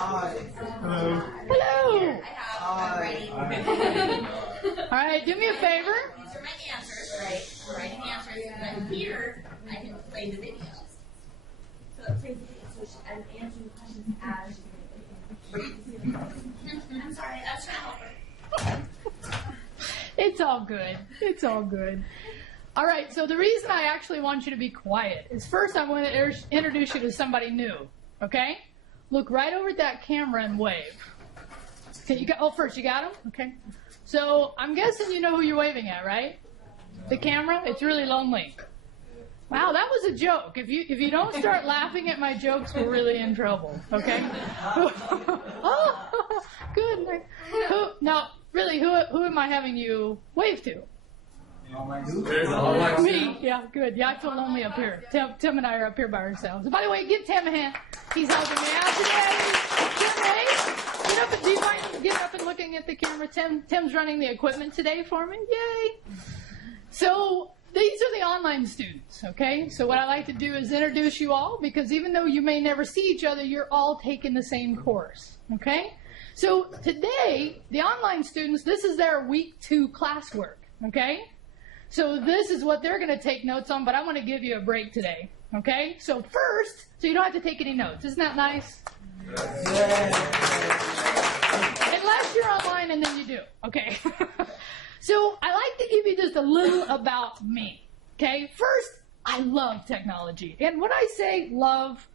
Hello. Hello. Hi. All right, do me a favor. These are my answers, right? I'm writing answers, and then here I can play the videos. So it plays the video. So I'm answering questions as I'm sorry, I was trying to help her. It's all good. It's all good. All right, so the reason I actually want you to be quiet is first I want to introduce you to somebody new, okay? Look right over at that camera and wave. Okay, first, you got him? Okay. So I'm guessing you know who you're waving at, right? The camera? It's really lonely. Wow, that was a joke. If you don't start laughing at my jokes, we're really in trouble, okay? Oh, good. Now, really, who am I having you wave to? Me. Yeah, good. Yeah, I feel lonely up here. Tim and I are up here by ourselves. By the way, give Tim a hand. He's helping me out today. Tim, hey, get up. Do you mind getting up and looking at the camera? Tim's running the equipment today for me. Yay. So these are the online students, okay? So what I like to do is introduce you all, because even though you may never see each other, you're all taking the same course, okay? So today, the online students, this is their week 2 classwork, okay? So this is what they're going to take notes on, but I want to give you a break today, okay? So first, so you don't have to take any notes. Isn't that nice? Yes. Unless you're online and then you do, okay? So I like to give you just a little about me, okay? First, I love technology. And when I say love,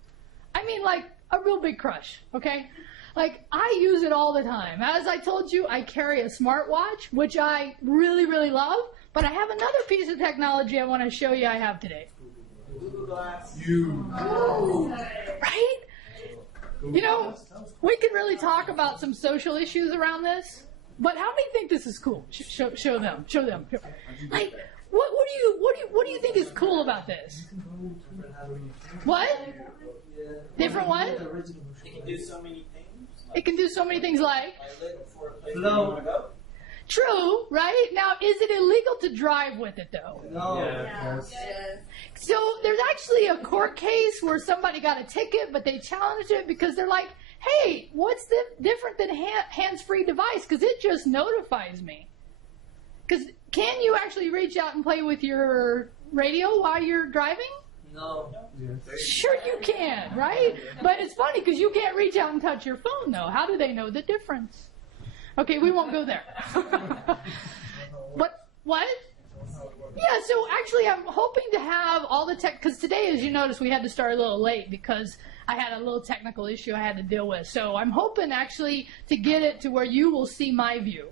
I mean like a real big crush, okay? Like, I use it all the time. As I told you, I carry a smartwatch, which I really, really love. But I have another piece of technology I want to show you I have today. Right? You know, we could really talk about some social issues around this. But how many think this is cool? Show them. Show them. Like, what do you think is cool about this? What? Different what? It can do so many things. It can do so many things like? Hello. True, right? Now, is it illegal to drive with it, though? No. Yes. So there's actually a court case where somebody got a ticket, but they challenged it because they're like, hey, what's different than hands-free device? Because it just notifies me. Because can you actually reach out and play with your radio while you're driving? No. Sure you can, right? But it's funny because you can't reach out and touch your phone, though. How do they know the difference? Okay, we won't go there. What? Yeah, so actually I'm hoping to have all the tech, because today, as you notice, we had to start a little late because I had a little technical issue I had to deal with. So I'm hoping actually to get it to where you will see my view,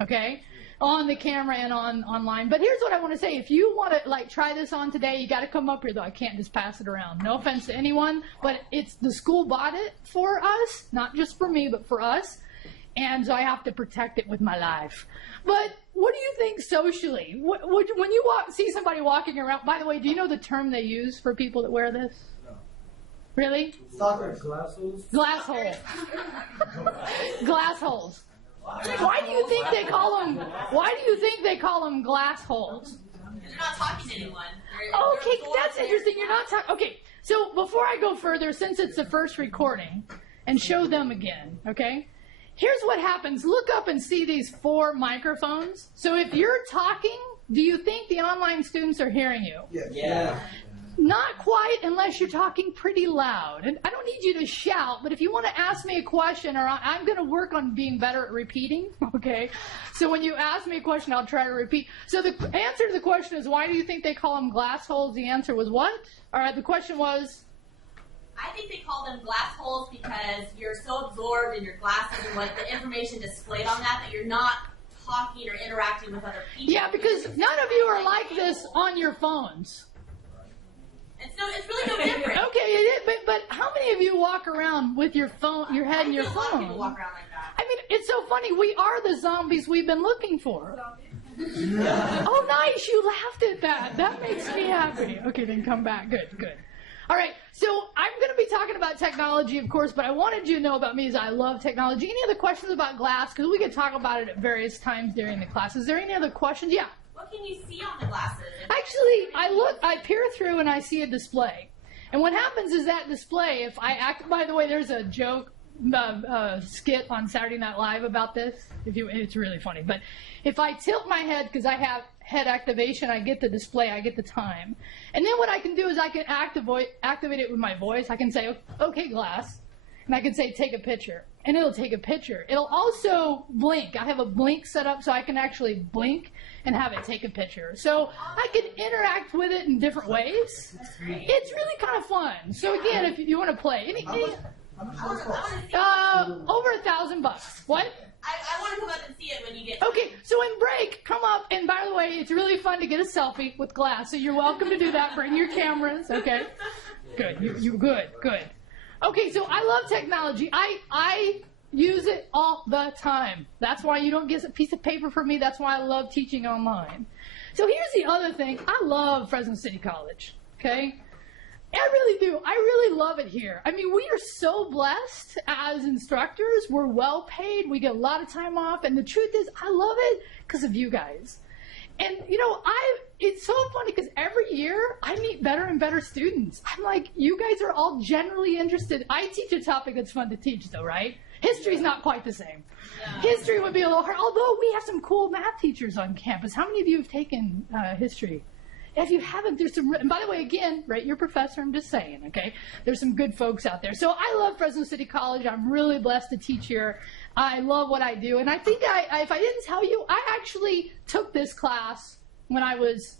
okay, on the camera and online. But here's what I want to say. If you want to like try this on today, you got to come up here, though. I can't just pass it around. No offense to anyone, but it's the school bought it for us, not just for me, but for us. And so I have to protect it with my life. But what do you think socially? When you see somebody walking around, by the way, do you know the term they use for people that wear this? No. Really? Stalkers. Glass holes. Glass holes. Glass holes. Why do you think they call them glass holes? They're not talking to anyone. Okay, that's interesting. You're not talking. Okay, so before I go further, since it's the first recording, and show them again, okay? Here's what happens. Look up and see these 4 microphones. So if you're talking, do you think the online students are hearing you? Yeah. Not quite unless you're talking pretty loud. And I don't need you to shout, but if you want to ask me a question, or I'm going to work on being better at repeating, okay? So when you ask me a question, I'll try to repeat. So the answer to the question is, why do you think they call them glass holes? The answer was what? All right, the question was? I think they call them glass holes because you're so absorbed in your glasses and what the information displayed on that you're not talking or interacting with other people. Yeah, because none of you are like this on your phones. And so it's really no different. Okay, it is, but how many of you walk around with your phone, your head in your phone? A lot of people walk around like that. I mean, it's so funny. We are the zombies we've been looking for. Oh, nice. You laughed at that. That makes me happy. Okay, then come back. Good. All right, so I'm going to be talking about technology, of course, but I wanted you to know about me is I love technology. Any other questions about glass? Because we could talk about it at various times during the class. Is there any other questions? Yeah. What can you see on the glasses? Actually, I peer through and I see a display. And what happens is that display, if I act, by the way, there's a joke skit on Saturday Night Live about this. It's really funny. But if I tilt my head, because I have head activation, I get the display, I get the time. And then what I can do is I can activate it with my voice. I can say, okay, glass. And I can say, take a picture. And it'll take a picture. It'll also blink. I have a blink set up so I can actually blink and have it take a picture. So I can interact with it in different ways. It's really kind of fun. So again, if you want to play, over $1,000. What? I want to come up and see it when you get. Okay, so in break, come up, and by the way, it's really fun to get a selfie with glass, so you're welcome to do that. Bring your cameras, okay? Good, you good. Okay, so I love technology. I use it all the time. That's why you don't get a piece of paper from me. That's why I love teaching online. So here's the other thing. I love Fresno City College, okay? I really do. I really love it here. I mean, we are so blessed as instructors. We're well paid. We get a lot of time off. And the truth is, I love it because of you guys. And, you know, it's so funny because every year I meet better and better students. I'm like, you guys are all generally interested. I teach a topic that's fun to teach, though, right? History's not quite the same. No. History would be a little hard, although we have some cool math teachers on campus. How many of you have taken history? If you haven't, there's some, and by the way, again, right, you're a professor, I'm just saying, okay? There's some good folks out there. So I love Fresno City College. I'm really blessed to teach here. I love what I do. And I think if I didn't tell you, I actually took this class when I was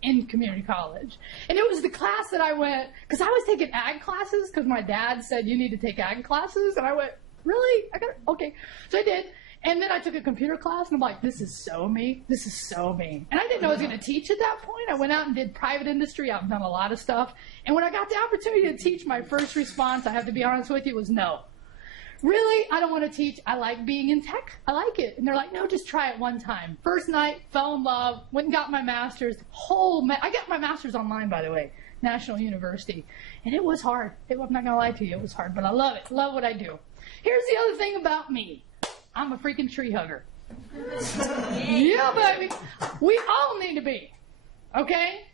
in community college. And it was the class that I went, because I was taking ag classes, because my dad said, you need to take ag classes. And I went, really? Okay. So I did. And then I took a computer class, and I'm like, this is so me. This is so me. And I didn't know I was going to teach at that point. I went out and did private industry. I've done a lot of stuff. And when I got the opportunity to teach, my first response, I have to be honest with you, was no. Really? I don't want to teach. I like being in tech. I like it. And they're like, no, just try it one time. First night, fell in love, went and got my master's. I got my master's online, by the way, National University. And it was hard. I'm not going to lie to you. It was hard, but I love it. Love what I do. Here's the other thing about me. I'm a freaking tree hugger. Yeah, baby. We all need to be. Okay?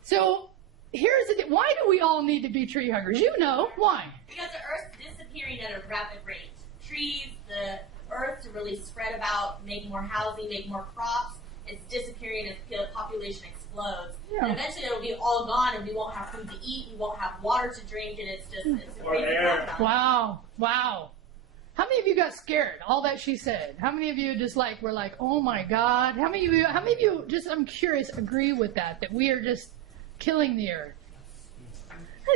So, here's the thing. Why do we all need to be tree huggers? You know. Why? Because the Earth's disappearing at a rapid rate. Trees, the Earth to really spread about, make more housing, make more crops. It's disappearing as the population explodes. Yeah. And eventually it'll be all gone and we won't have food to eat, we won't have water to drink, and it's a crazy phenomenon. Wow. How many of you got scared? All that she said. How many of you just were like, oh my God? How many of you just, I'm curious, agree with that we are just killing the Earth?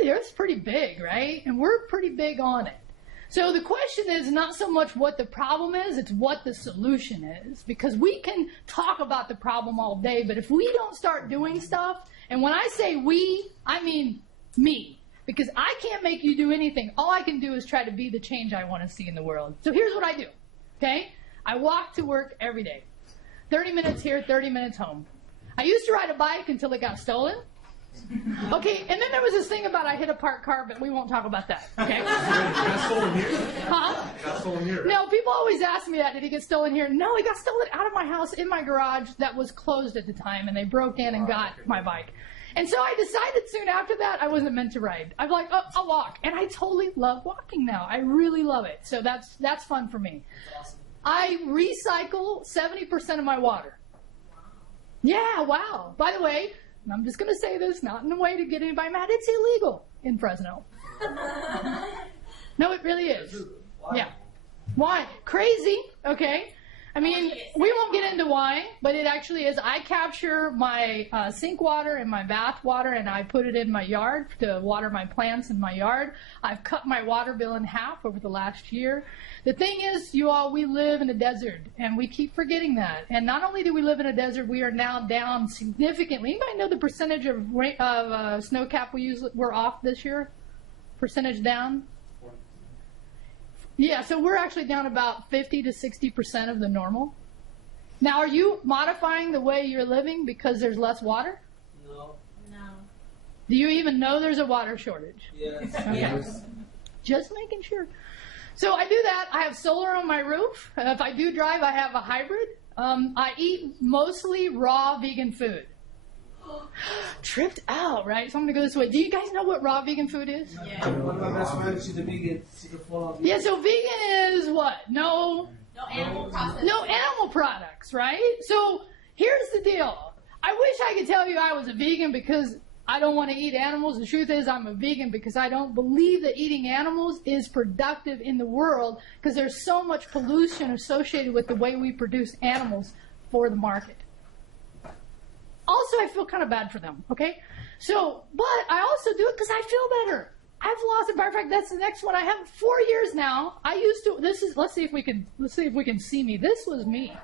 The Earth's pretty big, right? And we're pretty big on it. So the question is not so much what the problem is, it's what the solution is. Because we can talk about the problem all day, but if we don't start doing stuff, and when I say we, I mean me. Because I can't make you do anything. All I can do is try to be the change I want to see in the world. So here's what I do, okay? I walk to work every day. 30 minutes here, 30 minutes home. I used to ride a bike until it got stolen. Okay, and then there was this thing about I hit a parked car, but we won't talk about that, okay? It got stolen here? Huh? It got stolen here. No, people always ask me that. Did he get stolen here? No, he got stolen out of my house in my garage that was closed at the time, and they broke in and got my bike. And so I decided soon after that I wasn't meant to ride. I'm like, oh, I'll walk. And I totally love walking now. I really love it. So that's fun for me. That's awesome. I recycle 70% of my water. Yeah, wow. By the way, I'm just going to say this, not in a way to get anybody mad. It's illegal in Fresno. No, it really is. Why? Yeah. Why? Crazy, okay? I mean, we won't get into why, but it actually is. I capture my sink water and my bath water, and I put it in my yard to water my plants in my yard. I've cut my water bill in half over the last year. The thing is, you all, we live in a desert, and we keep forgetting that. And not only do we live in a desert, we are now down significantly. Anybody know the percentage of snow cap we're off this year? Percentage down? Yeah, so we're actually down about 50 to 60% of the normal. Now, are you modifying the way you're living because there's less water? No. No. Do you even know there's a water shortage? Yes. Okay. Yes. Just making sure. So I do that. I have solar on my roof. If I do drive, I have a hybrid. I eat mostly raw vegan food. Tripped out, right? So I'm going to go this way. Do you guys know what raw vegan food is? Yeah. One of my best friends, she's a vegan. She's a full-on vegan. Yeah, so vegan is what? No No animal processing. No animal products, right? So here's the deal. I wish I could tell you I was a vegan because I don't want to eat animals. The truth is I'm a vegan because I don't believe that eating animals is productive in the world because there's so much pollution associated with the way we produce animals for the market. Also, I feel kind of bad for them, okay? So, but I also do it because I feel better. I've lost it. Matter of fact, that's the next one. I have 4 years now. I used to. Let's see if we can see me. This was me.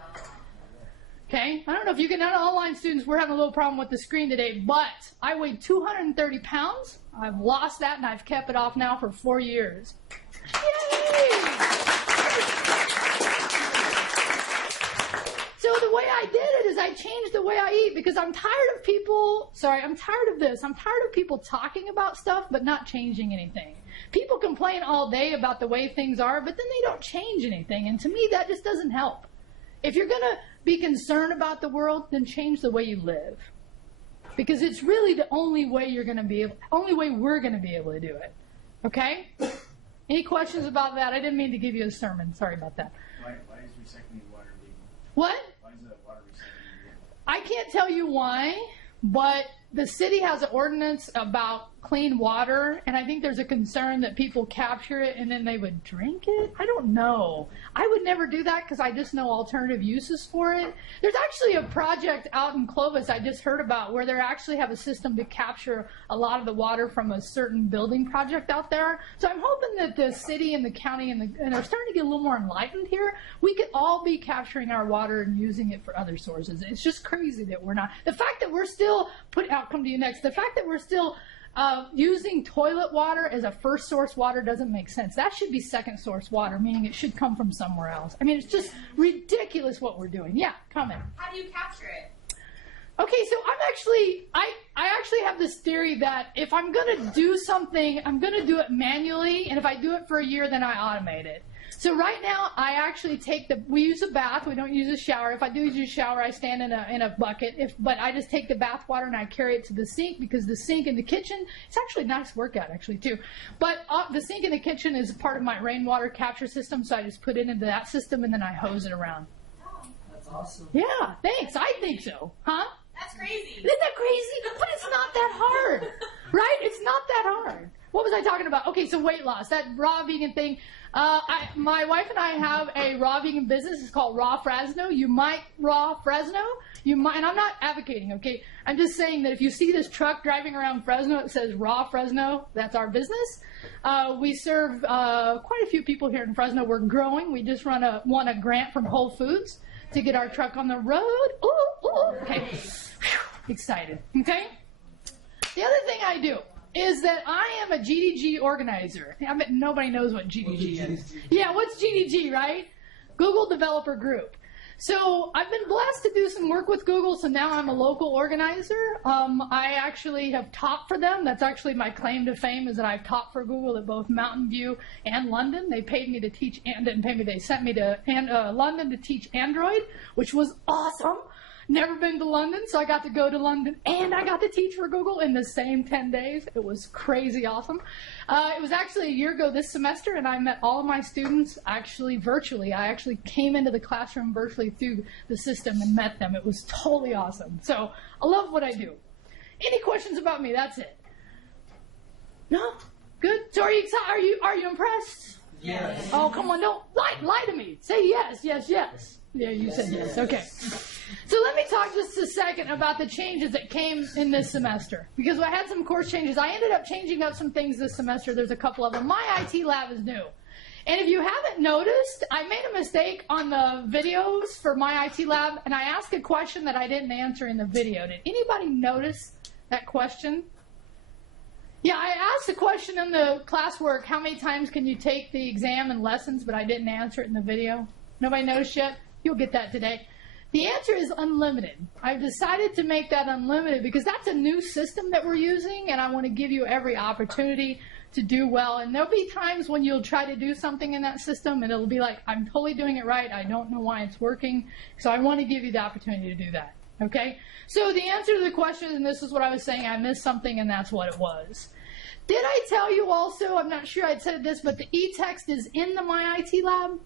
Okay. I don't know if you can. Online students, we're having a little problem with the screen today. But I weighed 230 pounds. I've lost that, and I've kept it off now for 4 years. Yay! So the way I did it is I changed the way I eat because I'm tired of people, I'm tired of this. I'm tired of people talking about stuff but not changing anything. People complain all day about the way things are, but then they don't change anything. And to me, that just doesn't help. If you're going to be concerned about the world, then change the way you live. Because it's really the only way we're going to be able to do it. Okay? Any questions about that? I didn't mean to give you a sermon. Sorry about that. Why is recycling water legal? What? Why is that water recycling legal? I can't tell you why, but the city has an ordinance about clean water, and I think there's a concern that people capture it and then they would drink it. I don't know. I would never do that because I just know alternative uses for it. There's actually a project out in Clovis I just heard about where they actually have a system to capture a lot of the water from a certain building project out there. So I'm hoping that the city and the county and are starting to get a little more enlightened here. We could all be capturing our water and using it for other sources. It's just crazy that we're not. The fact that we're still I'll come to you next. The fact that we're still using toilet water as a first source water doesn't make sense. That should be second source water, meaning it should come from somewhere else. I mean, it's just ridiculous what we're doing. Yeah, comment. How do you capture it? Okay, so I actually have this theory that if I'm going to do something, I'm going to do it manually, and if I do it for a year, then I automate it. So right now, I actually we use a bath. We don't use a shower. If I do use a shower, I stand in a bucket. But I just take the bath water and I carry it to the sink because the sink in the kitchen, it's actually a nice workout actually too. But the sink in the kitchen is part of my rainwater capture system, so I just put it into that system and then I hose it around. That's awesome. Yeah, thanks. I think so. Huh? That's crazy. Isn't that crazy? But it's not that hard, right? It's not that hard. What was I talking about? Okay, so weight loss, that raw vegan thing. My wife and I have a raw vegan business. It's called Raw Fresno. You might raw Fresno. You might, and I'm not advocating, okay? I'm just saying that if you see this truck driving around Fresno, it says Raw Fresno. That's our business. We serve quite a few people here in Fresno. We're growing. We just won a grant from Whole Foods to get our truck on the road. Ooh, ooh. Okay. Whew. Excited. Okay? The other thing I do is that I am a Gdg Organizer. I bet nobody knows what Gdg is. Yeah, what's Gdg, right? Google Developer Group. So I've been blessed to do some work with Google, so now I'm a local organizer. I actually have taught for them. That's actually my claim to fame, is that I've taught for Google at both Mountain View and London. They paid me to teach, and didn't pay me, they sent me to London to teach Android, which was awesome. Never been to London, so I got to go to London and I got to teach for Google in the same 10 days. It was crazy awesome. It was actually a year ago this semester, and I met all of my students actually virtually. I actually came into the classroom virtually through the system and met them. It was totally awesome. So I love what I do. Any questions about me? That's it. No? Good? So are you excited? Are you impressed? Yes. Oh, come on, don't lie to me. Say yes, yes, yes. Yeah, you said yes. Okay. So let me talk just a second about the changes that came in this semester. Because I had some course changes. I ended up changing up some things this semester. There's a couple of them. My IT lab is new. And if you haven't noticed, I made a mistake on the videos for my IT lab, and I asked a question that I didn't answer in the video. Did anybody notice that question? Yeah, I asked a question in the classwork, how many times can you take the exam and lessons, but I didn't answer it in the video. Nobody noticed yet? You'll get that today. The answer is unlimited. I've decided to make that unlimited because that's a new system that we're using, and I want to give you every opportunity to do well. And there'll be times when you'll try to do something in that system, and it'll be like, I'm totally doing it right. I don't know why it's working. So I want to give you the opportunity to do that. Okay? So the answer to the question, and this is what I was saying, I missed something, and that's what it was. Did I tell you also, I'm not sure I'd said this, but the e-text is in the My IT Lab?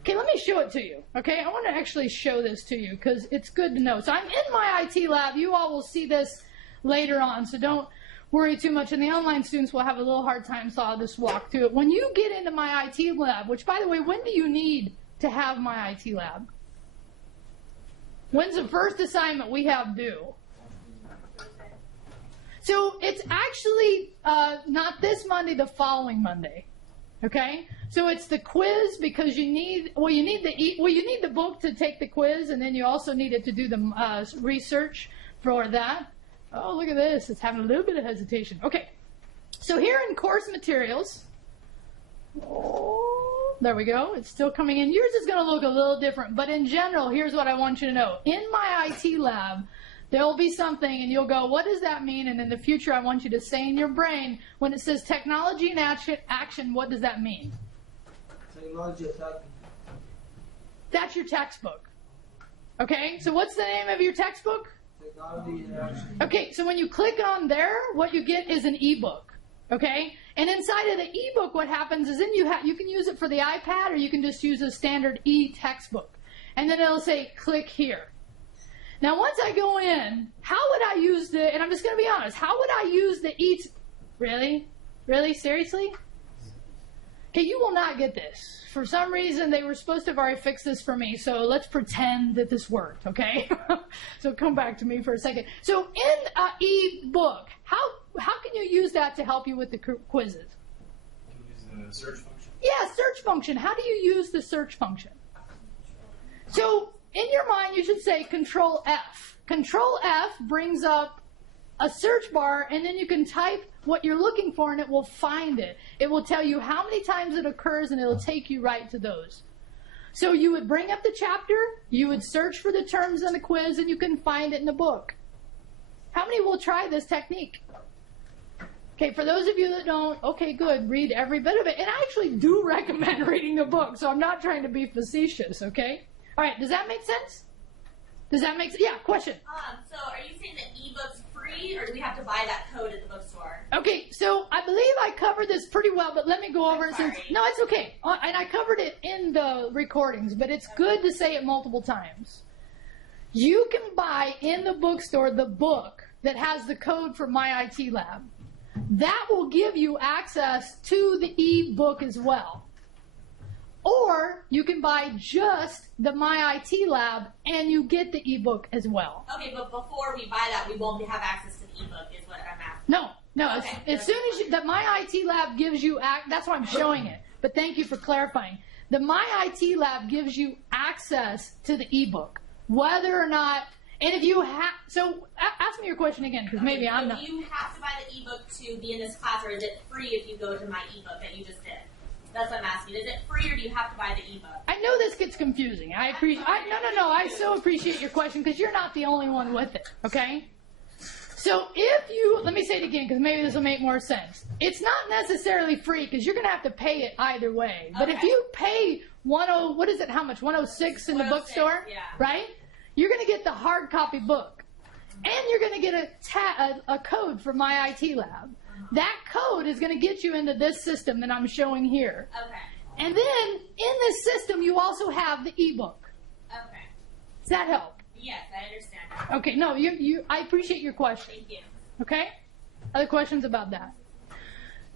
Okay, let me show it to you. Okay, I want to actually show this to you because it's good to know. So I'm in My IT Lab. You all will see this later on, so don't worry too much. And the online students will have a little hard time, so I'll just walk through it. When you get into My IT Lab, which, by the way, when do you need to have My IT Lab? When's the first assignment we have due? So it's actually not this Monday, the following Monday. Okay? So it's the quiz because you need the book to take the quiz, and then you also need it to do the research for that. Oh, look at this. It's having a little bit of hesitation. Okay. So here in course materials, there we go. It's still coming in. Yours is going to look a little different, but in general, here's what I want you to know. In My IT Lab, there will be something, and you'll go, what does that mean? And in the future, I want you to say in your brain, when it says technology in action, what does that mean? Technology attacking. That's your textbook. Okay? So what's the name of your textbook? Technology in action. Okay, so when you click on there, what you get is an ebook. Okay? And inside of the ebook, what happens is then you can use it for the iPad, or you can just use a standard e-textbook. And then it'll say, click here. Now, once I go in, how would I use and I'm just going to be honest, how would I use the really? Really? Seriously? Okay, you will not get this. For some reason, they were supposed to have already fixed this for me, so let's pretend that this worked, okay? So come back to me for a second. So in an e-book, how can you use that to help you with the quizzes? You can use the search function. Yeah, search function. How do you use the search function? So in your mind, you should say Control F. Control F brings up a search bar, and then you can type what you're looking for, and it will find it. It will tell you how many times it occurs, and it will take you right to those. So you would bring up the chapter, you would search for the terms in the quiz, and you can find it in the book. How many will try this technique? Okay, for those of you that don't, okay, good, read every bit of it. And I actually do recommend reading the book, so I'm not trying to be facetious, okay? All right, does that make sense? Does that make sense? Yeah, question. So are you saying that ebook's free, or do we have to buy that code at the bookstore? Okay, so I believe I covered this pretty well, but let me go over it since... No, it's okay. And I covered it in the recordings, but it's good to say it multiple times. You can buy in the bookstore the book that has the code for My IT Lab. That will give you access to the e-book as well. Or you can buy just the My IT Lab and you get the ebook as well. Okay, but before we buy that, we won't have access to the ebook, is what I'm asking. No. Okay. As soon as the My IT Lab gives you that's why I'm showing it. But thank you for clarifying. The My IT Lab gives you access to the ebook, whether or not. And if you have, so ask me your question again, because maybe I'm not. Do you have to buy the ebook to be in this class, or is it free if you go to my ebook that you just did? That's what I'm asking. Is it free, or do you have to buy the ebook? I know this gets confusing. I so appreciate your question, because you're not the only one with it, okay? So let me say it again, because maybe this will make more sense. It's not necessarily free, because you're going to have to pay it either way. But if you pay how much? $106 in the bookstore, yeah. Right? You're going to get the hard copy book, and you're going to get a code for My IT Lab. That code is going to get you into this system that I'm showing here. Okay. And then in this system, you also have the ebook. Okay. Does that help? Yes, I understand. Okay. No, I appreciate your question. Thank you. Okay. Other questions about that?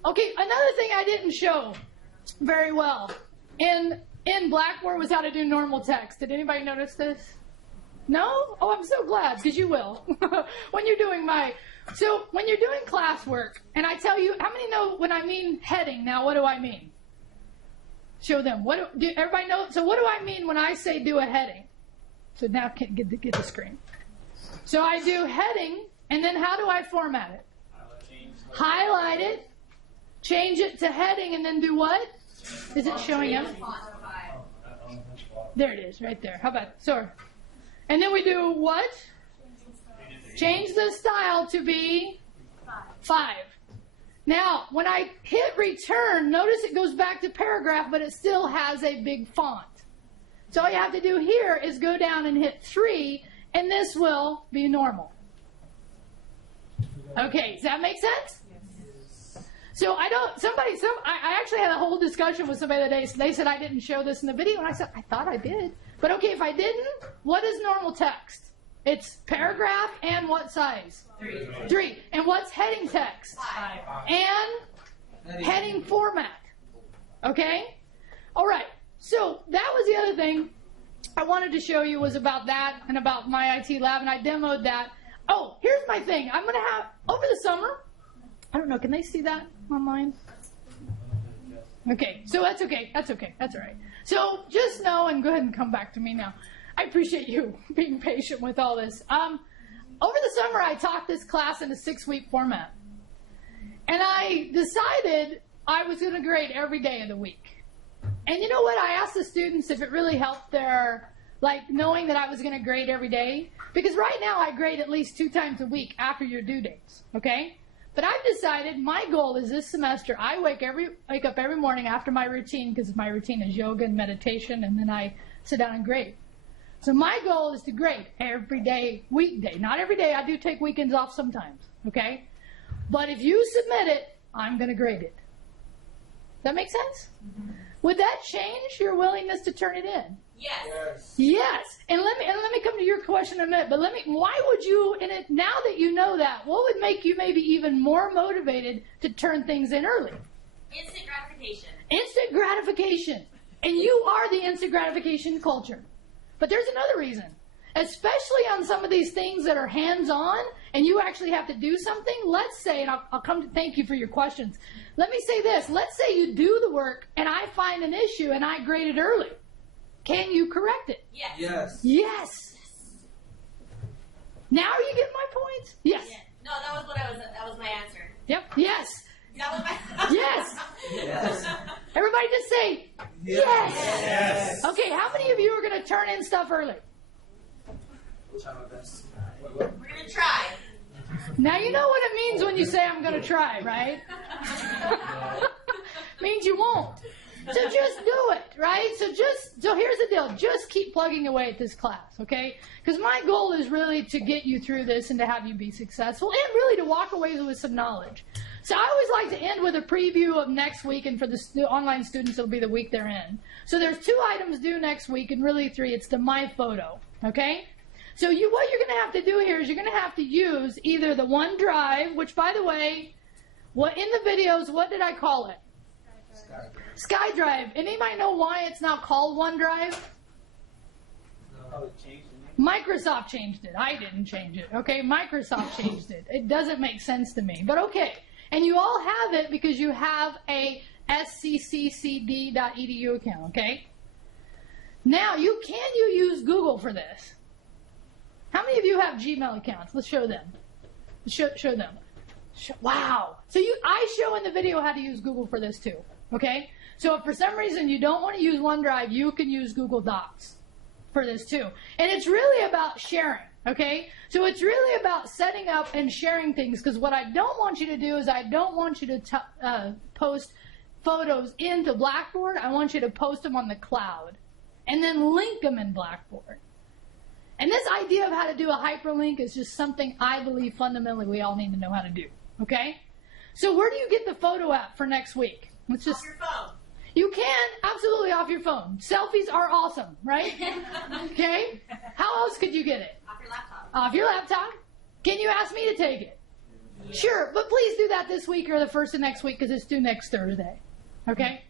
Okay. Another thing I didn't show very well in Blackboard was how to do normal text. Did anybody notice this? No? Oh, I'm so glad, because you will. when you're doing classwork, and I tell you, how many know when I mean heading? Now, what do I mean? Show them. Everybody know? So what do I mean when I say do a heading? So now get the screen. So I do heading, and then how do I format it? Highlight it, change it to heading, and then do what? Is it showing up? There it is, right there. How about, sorry. And then we do what? Change the style to be 5. Now, when I hit return, notice it goes back to paragraph, but it still has a big font. So all you have to do here is go down and hit 3, and this will be normal. Okay, does that make sense? So I actually had a whole discussion with somebody the other day. So they said I didn't show this in the video, and I said, I thought I did. But okay, if I didn't, what is normal text? It's paragraph and what size? 3. And what's heading text? 5. And heading format. Okay? All right. So that was the other thing I wanted to show you was about that and about my IT lab, and I demoed that. Oh, here's my thing. I'm going to have, over the summer, I don't know, can they see that online? Okay, so that's okay. That's okay. That's all right. So just know, and go ahead and come back to me now. I appreciate you being patient with all this. Over the summer, I taught this class in a 6-week format. And I decided I was going to grade every day of the week. And you know what? I asked the students if it really helped their, like, knowing that I was going to grade every day. Because right now, I grade at least 2 times a week after your due dates. Okay? But I've decided my goal is this semester, I wake up every morning after my routine, because my routine is yoga and meditation, and then I sit down and grade. So my goal is to grade every day, weekday. Not every day. I do take weekends off sometimes. Okay? But if you submit it, I'm going to grade it. Does that make sense? Mm-hmm. Would that change your willingness to turn it in? Yes. Yes. And let me come to your question in a minute. But why would you, now that you know that, what would make you maybe even more motivated to turn things in early? Instant gratification. Instant gratification. And you are the instant gratification culture. But there's another reason. Especially on some of these things that are hands-on and you actually have to do something. Let's say, and I'll come to thank you for your questions. Let me say this. Let's say you do the work and I find an issue and I grade it early. Can you correct it? Yes. Yes. Yes. Now are you getting my points? Yes. Yeah. No, that was my answer. Yep. Yes. That was my Yes. Yes. Everybody just say yes. Yes. Okay, how many of you are going to turn in stuff early? We'll try my best. We're going to try. Now you know what it means when you say I'm going to try, right? Means you won't. So just do it, right? So here's the deal. Just keep plugging away at this class, okay? Because my goal is really to get you through this and to have you be successful and really to walk away with some knowledge. So I always like to end with a preview of next week, and for the online students, it'll be the week they're in. So there's 2 items due next week, and really 3. It's the My Photo, okay? So what you're going to have to do here is you're going to have to use either the OneDrive, which, by the way, in the videos, what did I call it? SkyDrive. Anybody know why it's now called OneDrive? Microsoft changed it. I didn't change it. Okay, Microsoft changed it. It doesn't make sense to me, but okay. And you all have it because you have a sccccd.edu account, okay? Now, can you use Google for this? How many of you have Gmail accounts? Let's show them. Show them. Wow. So I show in the video how to use Google for this too, okay? So if for some reason you don't want to use OneDrive, you can use Google Docs for this too. And it's really about sharing, okay? So it's really about setting up and sharing things, because what I don't want you to do is I don't want you to post photos into Blackboard. I want you to post them on the cloud and then link them in Blackboard. And this idea of how to do a hyperlink is just something I believe fundamentally we all need to know how to do, okay? So where do you get the photo app for next week? Let's just, Off your phone. You can, absolutely off your phone. Selfies are awesome, right? Okay? How else could you get it? Off your laptop. Off your laptop? Can you ask me to take it? Yeah. Sure, but please do that this week or the first of next week because it's due next Thursday. Okay?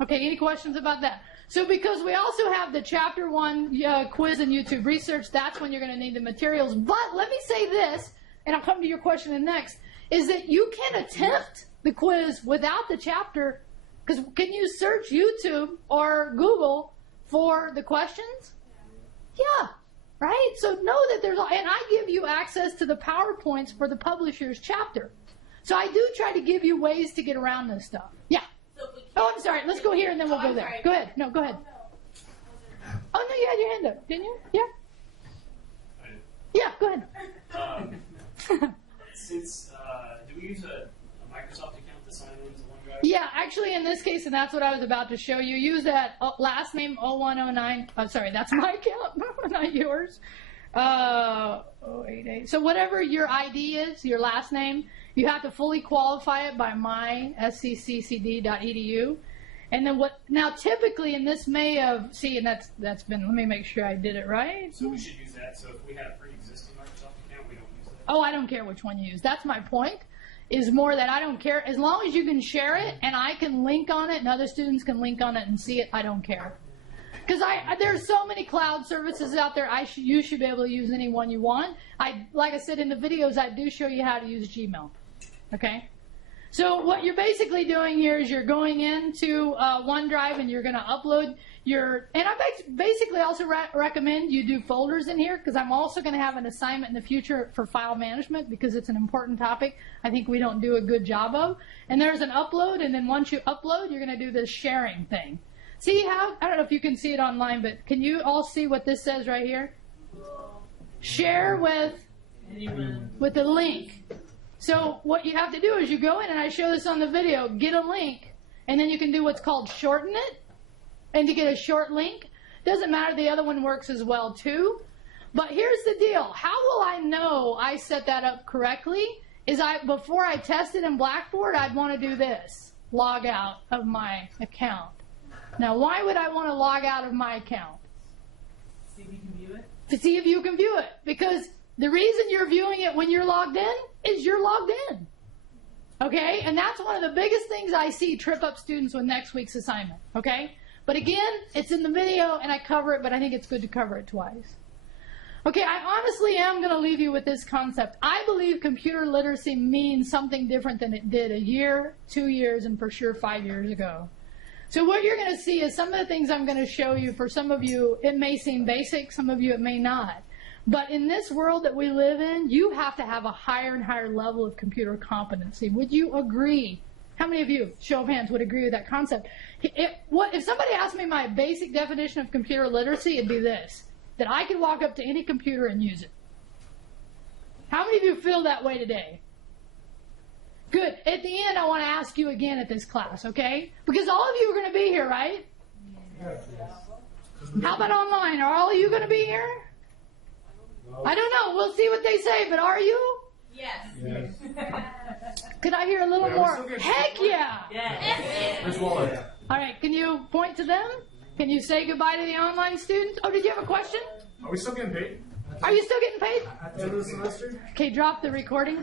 Okay, any questions about that? So because we also have the Chapter 1 quiz and YouTube research, that's when you're going to need the materials. But let me say this, and I'll come to your question in next, is that you can attempt the quiz without the chapter, because can you search YouTube or Google for the questions? Yeah, right? So know that and I give you access to the PowerPoints for the publisher's chapter. So I do try to give you ways to get around this stuff. Yeah. Oh, I'm sorry. Let's go here and then we'll go there. Go ahead. No, go ahead. Oh, no, you had your hand up, didn't you? Yeah? I did. Yeah, go ahead. Do we use a Microsoft account to sign into OneDrive? Yeah, actually, in this case, and that's what I was about to show you, use that last name 0109. Sorry, that's my account, not yours. 088. So whatever your ID is, your last name, you have to fully qualify it by my.sccd.edu. And then now typically, and this may have, see, and that's been, let me make sure I did it right. So we should use that. So if we have a pre-existing Microsoft account, we don't use that. Oh, I don't care which one you use. That's my point, is more that I don't care. As long as you can share it and I can link on it and other students can link on it and see it, I don't care. Because there's so many cloud services out there, you should be able to use any one you want. Like I said in the videos, I do show you how to use Gmail. Okay? So what you're basically doing here is you're going into OneDrive and you're going to upload and I basically also recommend you do folders in here, because I'm also going to have an assignment in the future for file management, because it's an important topic I think we don't do a good job of. And there's an upload, and then once you upload, you're going to do this sharing thing. See how, I don't know if you can see it online, but can you all see what this says right here? Share with a link. So what you have to do is you go in, and I show this on the video, get a link, and then you can do what's called shorten it. And to get a short link, doesn't matter, the other one works as well too. But here's the deal. How will I know I set that up correctly? Before I test it in Blackboard, I'd want to do this. Log out of my account. Now, why would I want to log out of my account? See if you can view it. To see if you can view it. Because the reason you're viewing it when you're logged in is you're logged in. Okay? And that's one of the biggest things I see trip up students with next week's assignment. Okay? But again, it's in the video and I cover it, but I think it's good to cover it twice. Okay, I honestly am going to leave you with this concept. I believe computer literacy means something different than it did a year, 2 years, and for sure 5 years ago. So what you're going to see is some of the things I'm going to show you. For some of you, it may seem basic. Some of you, it may not. But in this world that we live in, you have to have a higher and higher level of computer competency. Would you agree? How many of you, show of hands, would agree with that concept? If somebody asked me my basic definition of computer literacy, it'd be this, that I could walk up to any computer and use it. How many of you feel that way today? Good. At the end, I want to ask you again at this class, okay? Because all of you are going to be here, right? Yes. How about online? Are all of you going to be here? I don't know. We'll see what they say, but are you? Yes. Yes. Could I hear a little more? Heck yeah! Yes. Where's Waller? All right, can you point to them? Can you say goodbye to the online students? Oh, did you have a question? Are we still getting paid? Are you still getting paid? At the end of the semester? Okay, drop the recording.